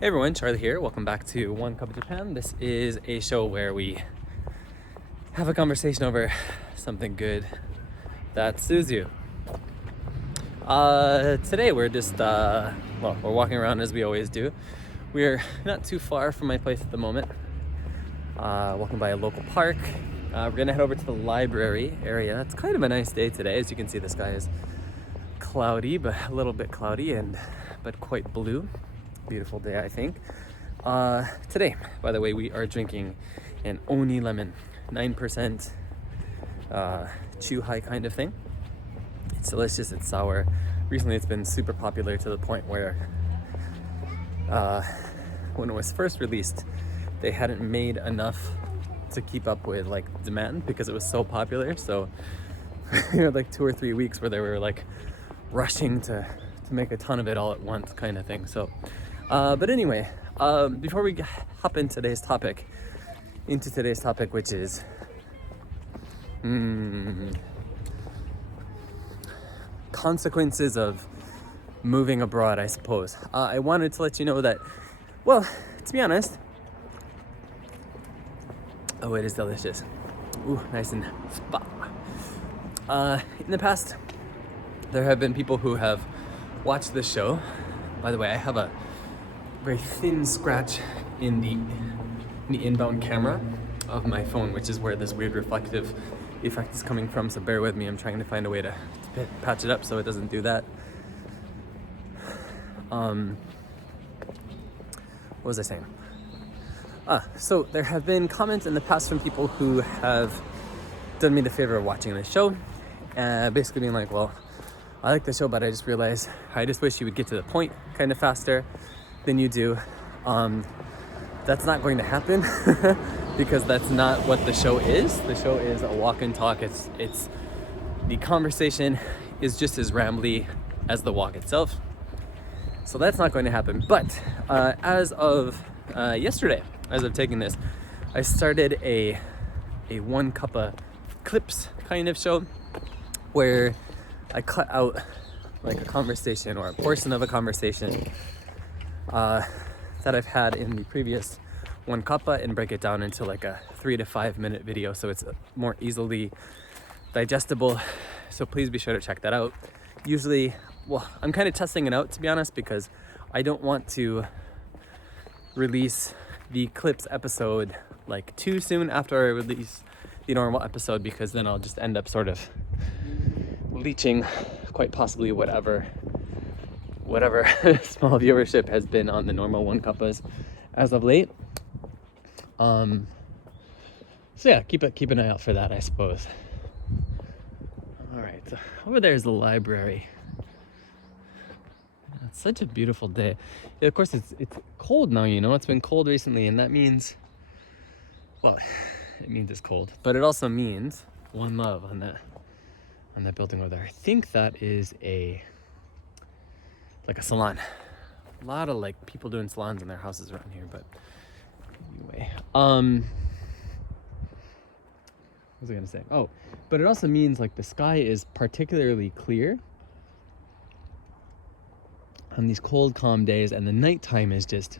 Hey everyone, Charlie here. Welcome back to One Cup of Japan. This is a show where we have a conversation over something good that soothes you. Today we're just, we're walking around as we always do. We're not too far from my place at the moment. Walking by a local park. We're gonna head over to the library area. It's kind of a nice day today. As you can see, the sky is cloudy, but a little bit cloudy but quite blue. Beautiful day, I think. Today, by the way, we are drinking an Oni lemon, 9% chew high kind of thing. It's delicious, it's sour. Recently it's been super popular to the point where when it was first released, they hadn't made enough to keep up with like demand because it was so popular. So you know, like 2 or 3 weeks where they were like rushing to make a ton of it all at once kind of thing. So but anyway, before we hop into today's topic, which is consequences of moving abroad, I suppose. I wanted to let you know that, well, to be honest, oh, it is delicious. Ooh, nice and spa. In the past, there have been people who have watched this show. By the way, I have a very thin scratch in the inbound camera of my phone, which is where this weird reflective effect is coming from, so bear with me. I'm trying to find a way to patch it up so it doesn't do that. What was I saying? So there have been comments in the past from people who have done me the favor of watching this show, basically being like, well, I like the show, but I just realized I just wish you would get to the point kind of faster than you do. That's not going to happen because that's not what the show is. The show is a walk and talk. It's the conversation is just as rambly as the walk itself. So that's not going to happen. But as of yesterday, as of taking this, I started a one cuppa clips kind of show where I cut out like a conversation or a portion of a conversation that I've had in the previous one cuppa and break it down into like a 3 to 5 minute video so it's more easily digestible. So please be sure to check that out. Usually, well, I'm kind of testing it out, to be honest, because I don't want to release the clips episode like too soon after I release the normal episode, because then I'll just end up sort of leeching quite possibly whatever small viewership has been on the normal one cuppas as of late. So yeah, keep an eye out for that, I suppose. All right, so over there is the library. It's such a beautiful day. Yeah, of course, it's cold now. You know, it's been cold recently, and that means, well, it means it's cold, but it also means one love on that building over there. I think that is like a salon. A lot of like people doing salons in their houses around here, but anyway, what was I gonna say? Oh, but it also means like the sky is particularly clear on these cold, calm days, and the nighttime is just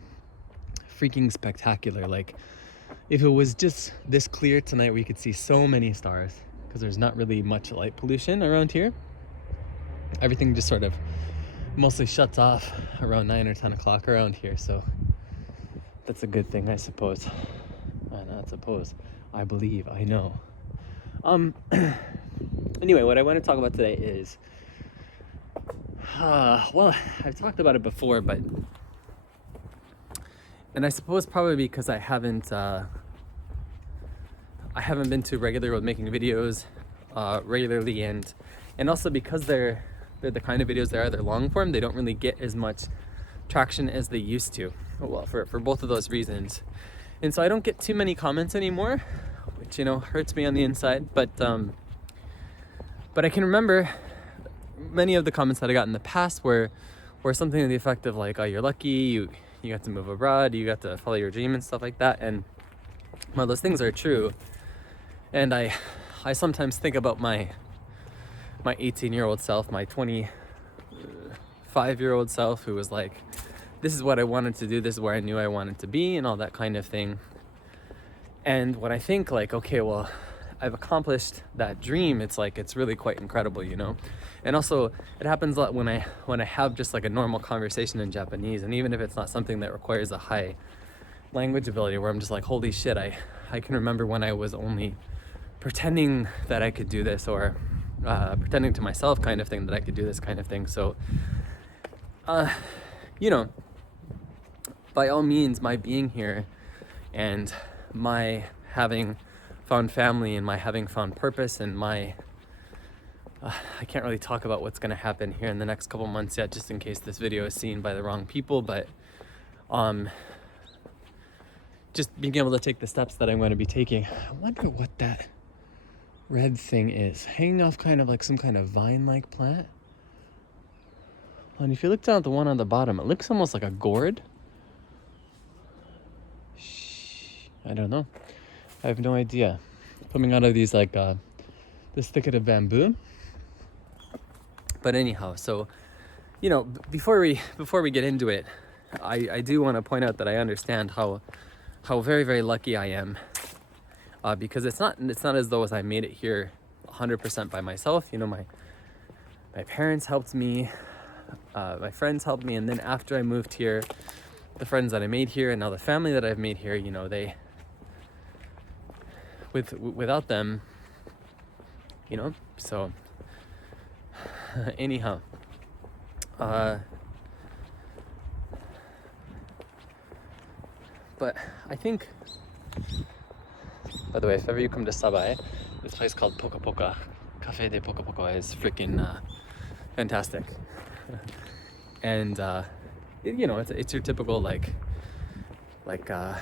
freaking spectacular. Like if it was just this clear tonight, we could see so many stars because there's not really much light pollution around here. Everything just sort of mostly shuts off around 9 or 10 o'clock around here, so that's a good thing, I suppose. Not suppose, I believe, I know. Anyway, what I want to talk about today is well, I've talked about it before, and I suppose probably because I haven't been too regular with making videos regularly, and also because they're the kind of videos they're long form, they don't really get as much traction as they used to. Well, for both of those reasons, and so I don't get too many comments anymore, which, you know, hurts me on the inside. But I can remember many of the comments that I got in the past were something to the effect of like, oh, you're lucky, you got to move abroad, you got to follow your dream and stuff like that. And well, those things are true. And I sometimes think about my 18-year-old self, my 25-year-old self, who was like this is what I wanted to do, this is where I knew I wanted to be, and all that kind of thing. And when I think like, okay, well, I've accomplished that dream, it's like, it's really quite incredible, you know? And also, it happens a lot when I have just like a normal conversation in Japanese, and even if it's not something that requires a high language ability, where I'm just like, holy shit, I can remember when I was only pretending that I could do this, or pretending to myself kind of thing that I could do this kind of thing. So, you know, by all means, my being here and my having found family and my having found purpose and my I can't really talk about what's going to happen here in the next couple months yet, just in case this video is seen by the wrong people, but just being able to take the steps that I'm going to be taking. I wonder what that red thing is, hanging off kind of like some kind of vine-like plant. And if you look down at the one on the bottom, it looks almost like a gourd. I don't know. I have no idea. Coming out of these like this thicket of bamboo. But anyhow, so you know, before we get into it, I do want to point out that I understand how very, very lucky I am, because it's not as though as I made it here 100% by myself. You know, my parents helped me, my friends helped me, and then after I moved here, the friends that I made here and now the family that I've made here, you know, they without them, you know. So anyhow, but I think, by the way, if ever you come to Sabae, this place called Poka Poka, Cafe de Poka Poka, is freaking fantastic. And you know, it's your typical like I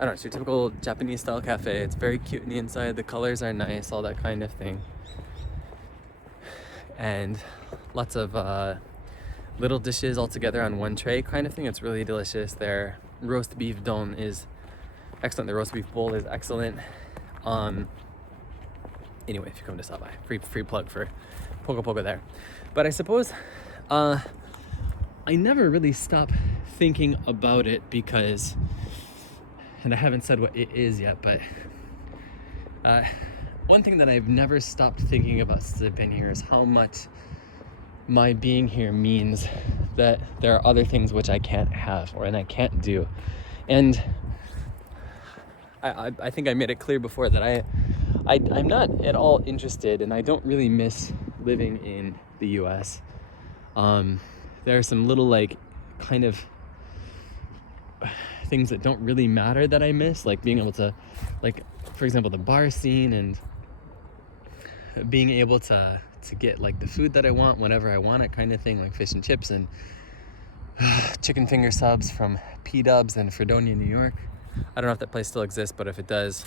don't know, it's your typical Japanese style cafe. It's very cute in the inside, the colors are nice, all that kind of thing. And lots of little dishes all together on one tray kind of thing. It's really delicious. Their roast beef don is excellent. Their roast beef bowl is excellent. Anyway, if you come to Sabae, free plug for Poka Poka there. But I suppose I never really stop thinking about it because, and I haven't said what it is yet, but one thing that I've never stopped thinking about since I've been here is how much my being here means that there are other things which I can't have and I can't do. And I think I made it clear before that I'm not at all interested, and I don't really miss living in the US. There are some little like kind of things that don't really matter that I miss, like being able to, like, for example, the bar scene, and being able to get like the food that I want whenever I want it kind of thing, like fish and chips and chicken finger subs from P-Dubs in Fredonia, New York. I don't know if that place still exists, but if it does,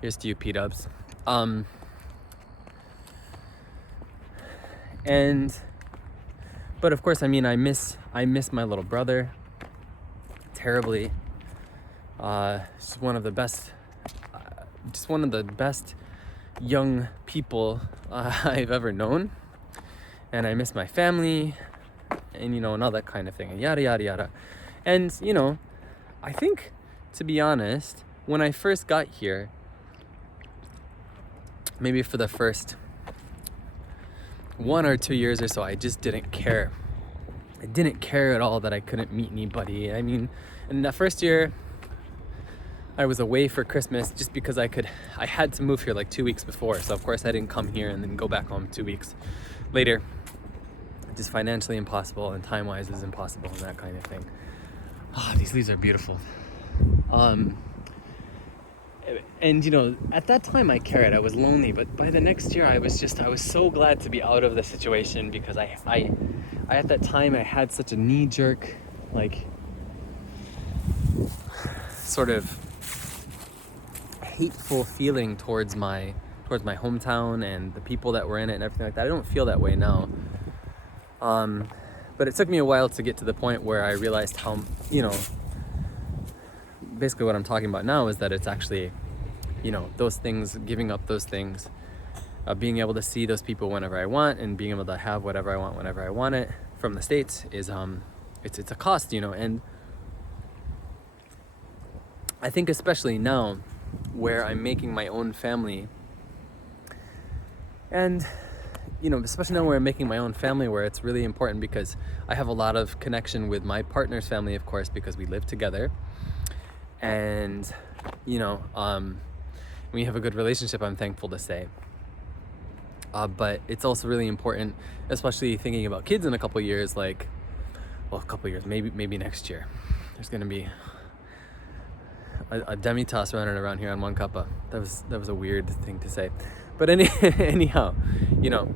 here's to you, P-Dubs. But of course, I mean, I miss my little brother terribly. Just one of the best young people I've ever known, and I miss my family, and you know, and all that kind of thing, and yada yada yada. And you know, I think, to be honest, when I first got here, maybe for the first 1 or 2 years or so, I just didn't care. I didn't care at all that I couldn't meet anybody. I mean, in that first year, I was away for Christmas just because I had to move here like 2 weeks before. So of course I didn't come here and then go back home 2 weeks later. Just financially impossible, and time-wise is impossible, and that kind of thing. These leaves are beautiful. And you know, at that time I cared, I was lonely, but by the next year I was so glad to be out of the situation, because I at that time I had such a knee-jerk, like, sort of hateful feeling towards my hometown and the people that were in it and everything like that. I don't feel that way now. But it took me a while to get to the point where I realized how, you know, basically what I'm talking about now is that it's actually, you know, those things, giving up those things, being able to see those people whenever I want, and being able to have whatever I want whenever I want it. from the States is it's a cost, you know. And I think especially now where I'm making my own family, and you know, especially now where I'm making my own family, where it's really important because I have a lot of connection with my partner's family, of course, because we live together, and you know, we have a good relationship, I'm thankful to say. But it's also really important, especially thinking about kids in a couple years, like, well, a couple years, maybe next year. There's gonna be a demi-tasse running around here on one cuppa. That was a weird thing to say. But anyhow, you know,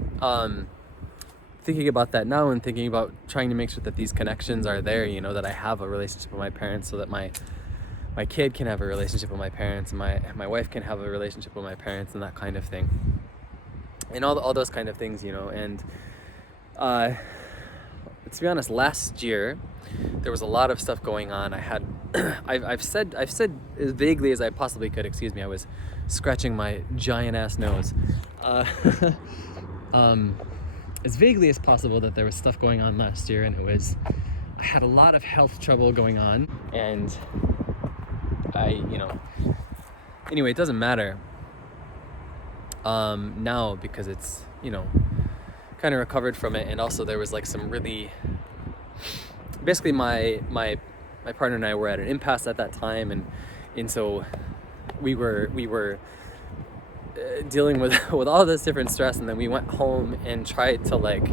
thinking about that now and thinking about trying to make sure that these connections are there, you know, that I have a relationship with my parents so that my kid can have a relationship with my parents, and my wife can have a relationship with my parents, and that kind of thing. And all those kind of things, you know. And to be honest, last year there was a lot of stuff going on. I had I've said as vaguely as I possibly could, excuse me, I was scratching my giant ass nose, as vaguely as possible, that there was stuff going on last year, and I had a lot of health trouble going on, and anyway, it doesn't matter now, because it's, you know, kind of recovered from it. And also there was like some really, basically my partner and I were at an impasse at that time, and so we were dealing with all this different stress, and then we went home and tried to like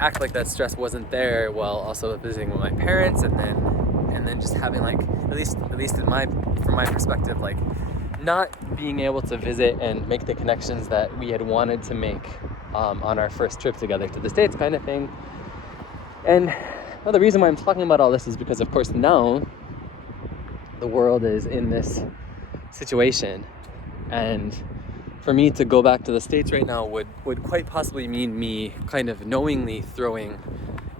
act like that stress wasn't there, while also visiting with my parents, and then just having, like, at least from my perspective, like, not being able to visit and make the connections that we had wanted to make on our first trip together to the States, kind of thing. And well, the reason why I'm talking about all this is because, of course, now the world is in this situation, and for me to go back to the States right now would quite possibly mean me kind of knowingly throwing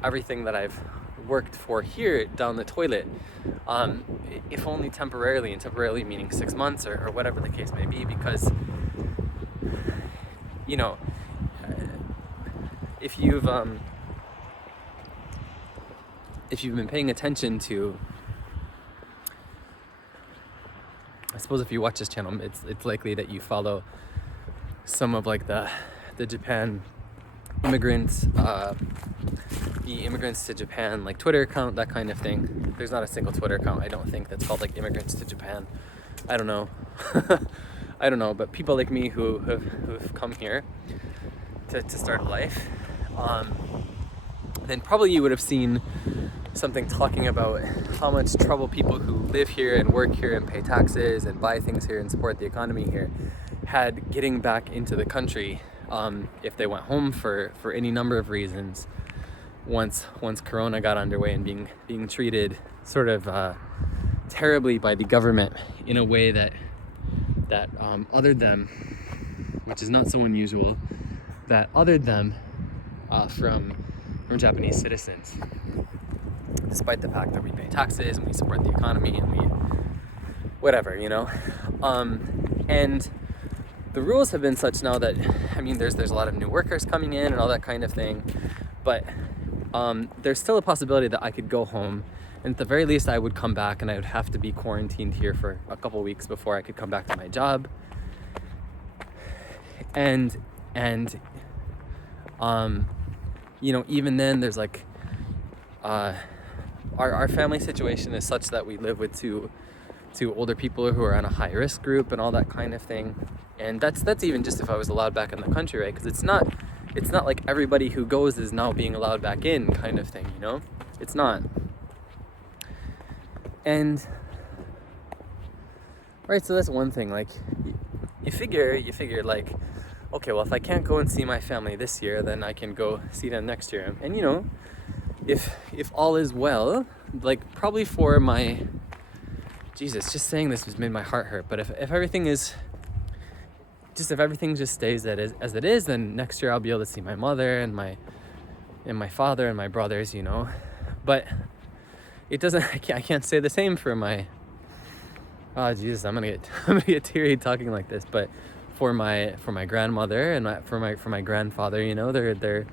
everything that I've worked for here down the toilet, if only temporarily, and temporarily meaning 6 months or whatever the case may be, because, you know, if you've been paying attention to, I suppose if you watch this channel, it's likely that you follow some of like the Japan immigrants, the immigrants to Japan, like, Twitter account, that kind of thing. There's not a single Twitter account, I don't think, that's called like immigrants to Japan. I don't know. I don't know, but people like me who have come here to start a life, then probably you would have seen something talking about how much trouble people who live here and work here and pay taxes and buy things here and support the economy here had getting back into the country, if they went home for any number of reasons, once Corona got underway, and being treated sort of terribly by the government in a way that othered them, which is not so unusual, that othered them from Japanese citizens, despite the fact that we pay taxes and we support the economy and we whatever, you know. And the rules have been such now that, I mean, there's a lot of new workers coming in and all that kind of thing, but there's still a possibility that I could go home, and at the very least I would come back, and I would have to be quarantined here for a couple weeks before I could come back to my job. And you know, even then there's like our family situation is such that we live with two older people who are on a high risk group and all that kind of thing. And that's even just if I was allowed back in the country, right? Because it's not like everybody who goes is now being allowed back in, kind of thing, you know? It's not. And right, so that's one thing. Like, you figure like, okay, well, if I can't go and see my family this year, then I can go see them next year. And you know, if all is well, like, probably for my, Jesus, just saying this has made my heart hurt, but if everything is just, if everything just stays as it is, then next year I'll be able to see my mother and my father and my brothers, you know. But it doesn't, I can't say the same for my, oh Jesus, I'm gonna get teary talking like this, but for my grandmother and for my grandfather, you know, they're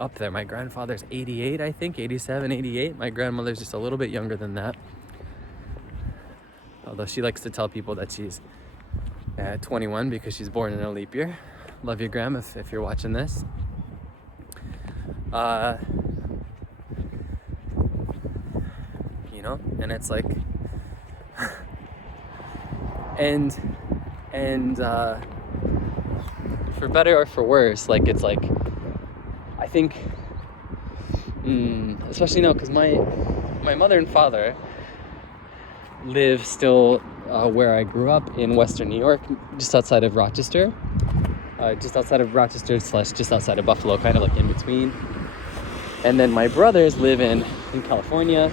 up there. My grandfather's 88, I think, 87, 88. My grandmother's just a little bit younger than that. Although she likes to tell people that she's 21 because she's born in a leap year. Love you, Graham, if you're watching this. You know, and it's like, and for better or for worse, like, it's like, I think, especially now, because my mother and father live still where I grew up in Western New York, just outside of Rochester. Just outside of Rochester / just outside of Buffalo, kind of like in between. And then my brothers live in California.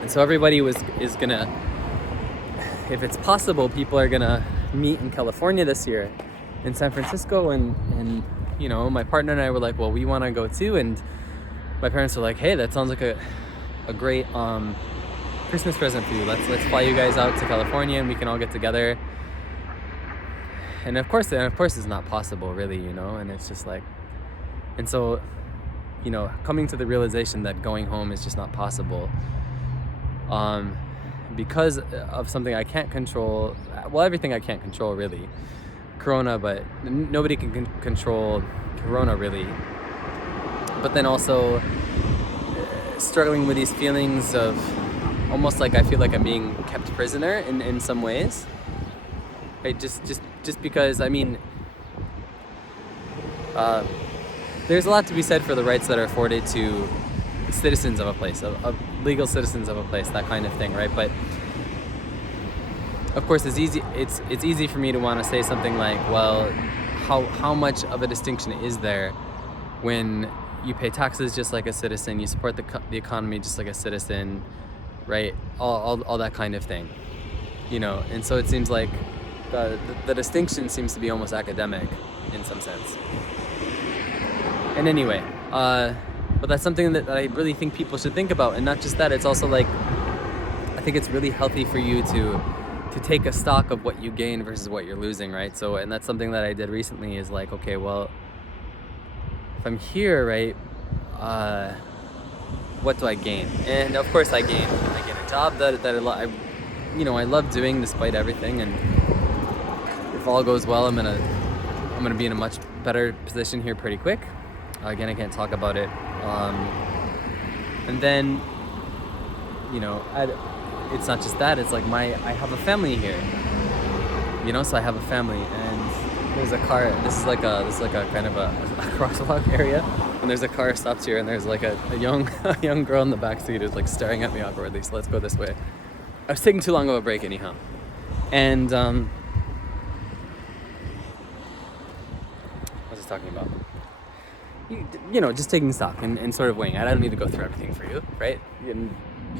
And so everybody is gonna, if it's possible, people are gonna meet in California this year, in San Francisco. And you know, my partner and I were like, well, we wanna go too. And my parents were like, hey, that sounds like a great Christmas present for you. Let's fly you guys out to California and we can all get together. And of course it's not possible, really, you know. And it's just like, and so, you know, coming to the realization that going home is just not possible, because of something I can't control. Well, everything I can't control, really, Corona, but nobody can control Corona, really. But then also struggling with these feelings of almost like I feel like I'm being kept prisoner in some ways. Right? Just because, I mean, there's a lot to be said for the rights that are afforded to citizens of a place, of legal citizens of a place, that kind of thing, right? But of course, it's easy for me to want to say something like, well, how much of a distinction is there when you pay taxes just like a citizen, you support the economy just like a citizen, right? All that kind of thing, you know. And so it seems like the distinction seems to be almost academic in some sense. And anyway, but that's something that I really think people should think about. And not just that, it's also like, I think it's really healthy for you to take a stock of what you gain versus what you're losing, right? So, and that's something that I did recently, is like, okay, well, if I'm here, right, what do I gain? And of course I gain a job that I love doing despite everything. And if all goes well, I'm gonna be in a much better position here pretty quick. Again, I can't talk about it. And then, you know, it's not just that. It's like I have a family here. You know, so I have a family, and there's a car. This is like a kind of a crosswalk area, and there's a car stopped here, and there's like a young girl in the back seat who's like staring at me awkwardly. So let's go this way. I was taking too long of a break anyhow, and what was I talking about? You know, just taking stock and sort of weighing. I don't need to go through everything for you, right? You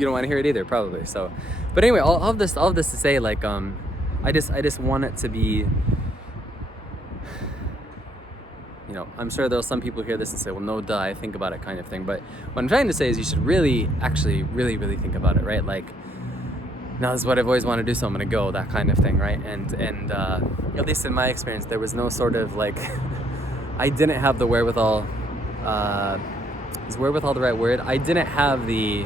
don't want to hear it either, probably. So, but anyway, all of this to say, like, I just want it to be, you know, I'm sure there'll some people hear this and say, well, no, duh, I think about it, kind of thing. But what I'm trying to say is you should really think about it, right? Like, no, this is what I've always wanted to do, so I'm gonna go, that kind of thing, right? And at least in my experience, there was no sort of like, I didn't have the wherewithal. Is wherewithal the right word? I didn't have the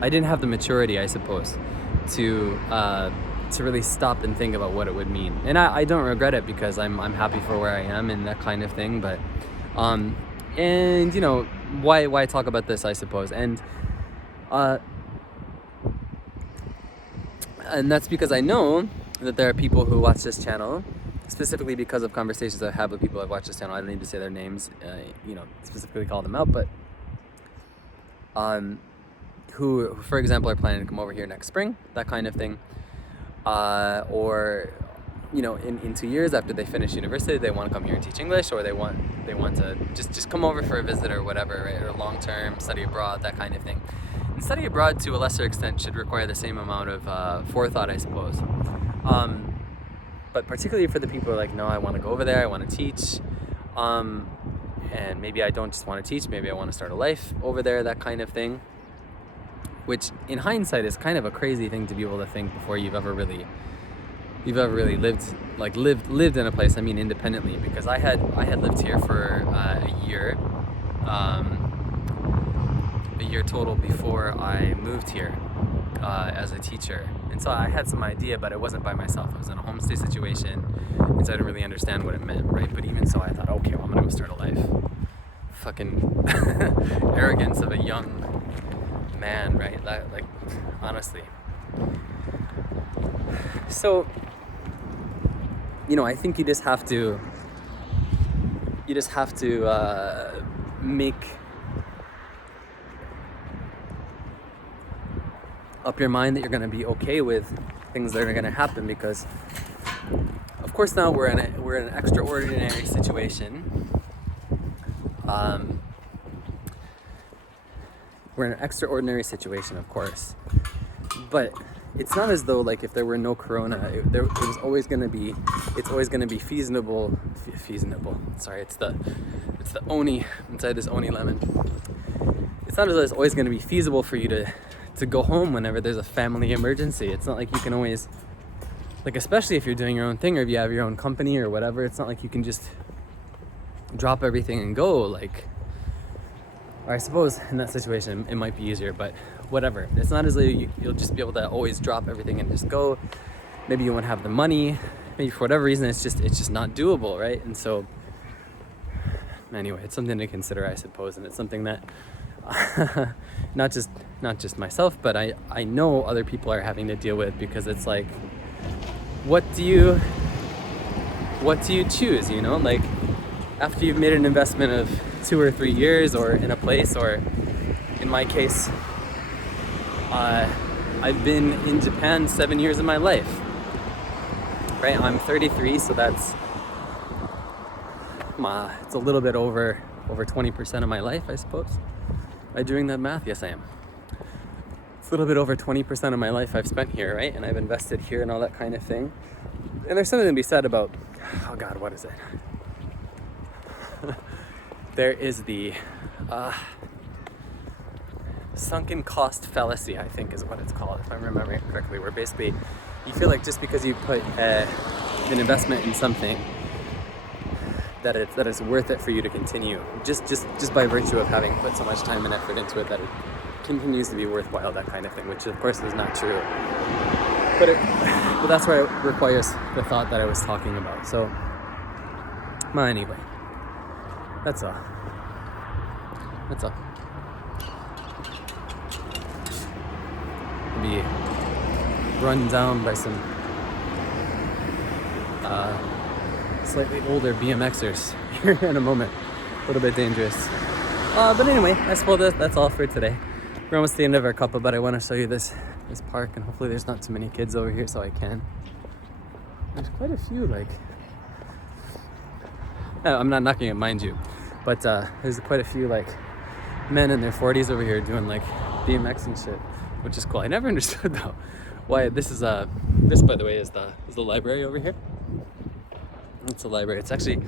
maturity, I suppose, to really stop and think about what it would mean. And I don't regret it, because I'm happy for where I am and that kind of thing. But and you know, why talk about this, I suppose. And that's because I know that there are people who watch this channel, specifically because of conversations I've had with people who've watched this channel. I don't need to say their names, you know, specifically call them out, but who, for example, are planning to come over here next spring, that kind of thing, or, you know, in 2 years after they finish university, they want to come here and teach English, or they want to just come over for a visit or whatever, right? Or long-term study abroad, that kind of thing. And study abroad, to a lesser extent, should require the same amount of forethought, I suppose. But particularly for the people who are like, no, I want to go over there, I want to teach, and maybe I don't just want to teach, maybe I want to start a life over there, that kind of thing, which in hindsight is kind of a crazy thing to be able to think before you've ever really you've ever really lived in a place. I mean, independently, because I had lived here for a year total before I moved here as a teacher, and so I had some idea, but it wasn't by myself. I was in a homestay situation, and so I didn't really understand what it meant, right? But even so, I thought, okay, well, I'm gonna go start a life. Fucking arrogance of a young man, right? Like, honestly. So, I think you just have to make up your mind that you're going to be okay with things that are going to happen, because of course now we're in an extraordinary situation. We're in an extraordinary situation, of course, but it's not as though, like, if there were no corona, it's always going to be feasible. Sorry, it's the oni inside this oni lemon. It's not as though it's always going to be feasible for you to go home whenever there's a family emergency. It's not like you can always, like, especially if you're doing your own thing or if you have your own company or whatever, it's not like you can just drop everything and go, like, or I suppose in that situation it might be easier, but whatever. It's not as though you'll just be able to always drop everything and just go. Maybe you won't have the money, maybe for whatever reason it's just not doable, right? And so anyway, it's something to consider, I suppose, and it's something that not just myself, but I know other people are having to deal with, because it's like, what do you choose, like, after you've made an investment of 2 or 3 years or in a place, or in my case, I've been in Japan 7 years of my life, right? I'm 33, so that's it's a little bit over 20% of my life, I suppose. Am I doing that math? Yes, I am. It's a little bit over 20% of my life I've spent here, right? And I've invested here and all that kind of thing. And there's something to be said about, oh God, what is it? There is the sunken cost fallacy, I think is what it's called, if I'm remembering it correctly, where basically you feel like just because you put an investment in something, that it's worth it for you to continue, just by virtue of having put so much time and effort into it, that it continues to be worthwhile, that kind of thing, which of course is not true. But that's why it requires the thought that I was talking about. So, well, anyway, that's all. Be run down by some slightly older BMXers here in a moment. A little bit dangerous. But anyway, I suppose that's all for today. We're almost at the end of our cuppa, but I want to show you this park, and hopefully there's not too many kids over here so I can. There's quite a few, like, I'm not knocking it, mind you, but there's quite a few, like, men in their 40s over here doing, like, BMX and shit, which is cool. I never understood though why this, by the way, is the library over here. It's a library. It's actually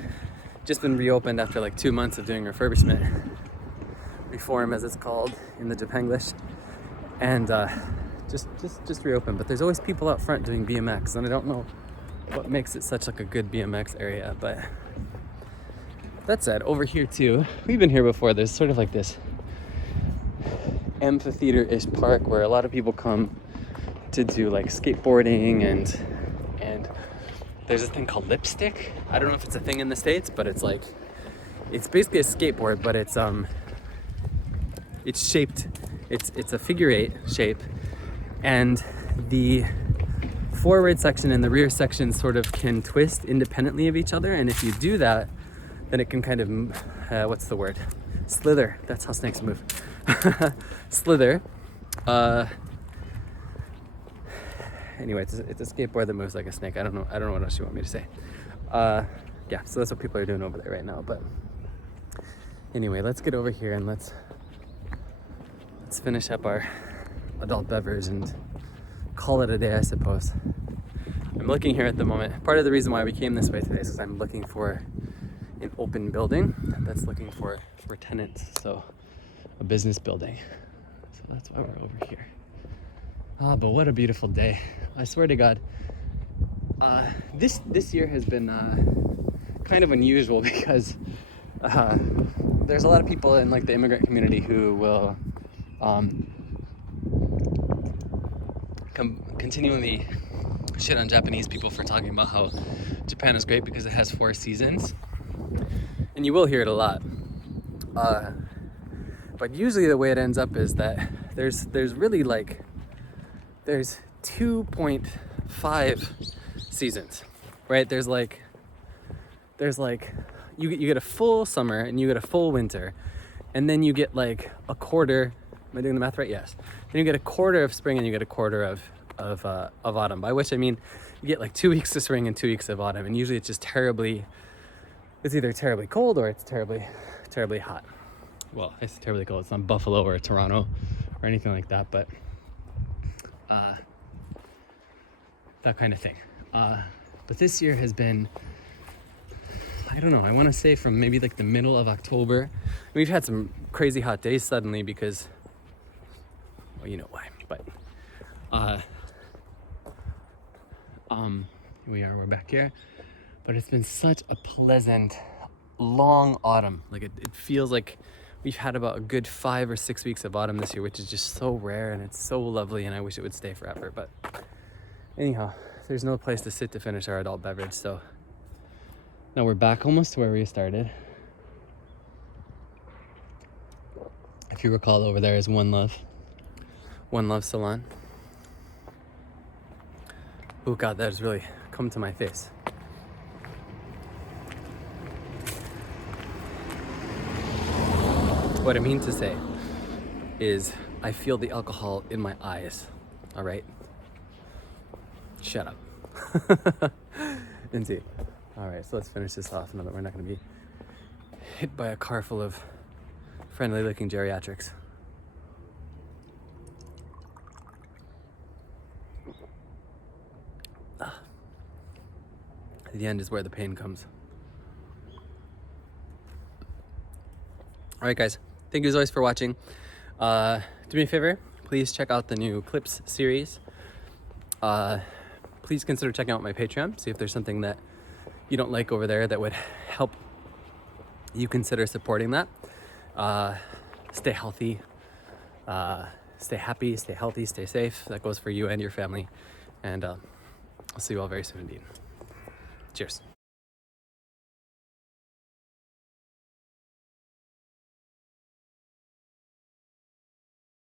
just been reopened after like 2 months of doing refurbishment, reform as it's called in the Japanglish, and just reopened. But there's always people out front doing BMX, and I don't know what makes it such like a good BMX area. But that said, over here too, we've been here before. There's sort of like this amphitheater-ish park where a lot of people come to do like skateboarding, and there's a thing called lipstick. I don't know if it's a thing in the States, but it's basically a skateboard, but it's shaped, it's a figure 8 shape, and the forward section and the rear section sort of can twist independently of each other, and if you do that, then it can kind of what's the word? Slither. That's how snakes move. Slither. Anyway, it's a skateboard that moves like a snake. I don't know what else you want me to say. Yeah, so that's what people are doing over there right now. But anyway, let's get over here and let's finish up our adult beverage and call it a day, I suppose. I'm looking here at the moment. Part of the reason why we came this way today is because I'm looking for an open building that's looking for tenants. So a business building. So that's why we're over here. But what a beautiful day. I swear to God, This year has been kind of unusual because there's a lot of people in like the immigrant community who will continually shit on Japanese people for talking about how Japan is great because it has 4 seasons, and you will hear it a lot. But usually the way it ends up is that there's really like there's 2.5 seasons, right? There's like you get a full summer and you get a full winter, and then you get like a quarter. Am I doing the math right? Yes. Then you get a quarter of spring and you get a quarter of autumn. By which I mean you get like 2 weeks of spring and 2 weeks of autumn, and usually it's just it's either terribly cold or it's terribly hot. Well, it's terribly cold. It's not Buffalo or Toronto or anything like that, but that kind of thing. But this year has been, I don't know, I want to say from maybe like the middle of October. We've had some crazy hot days suddenly because, well, you know why, but we're back here. But it's been such a pleasant, long autumn. Like it feels like we've had about a good 5 or 6 weeks of autumn this year, which is just so rare and it's so lovely, and I wish it would stay forever. But anyhow, there's no place to sit to finish our adult beverage, so now we're back almost to where we started. If you recall, over there is One Love Salon. Oh God, that has really come to my face. What I mean to say is I feel the alcohol in my eyes, all right? Shut up. Indeed. All right, so let's finish this off now that we're not going to be hit by a car full of friendly-looking geriatrics. The end is where the pain comes. All right, guys. Thank you as always for watching. Do me a favor. Please check out the new Clips series. Please consider checking out my Patreon. See if there's something that you don't like over there that would help you consider supporting that. Stay healthy. Stay happy. Stay healthy. Stay safe. That goes for you and your family. And I'll see you all very soon indeed. Cheers.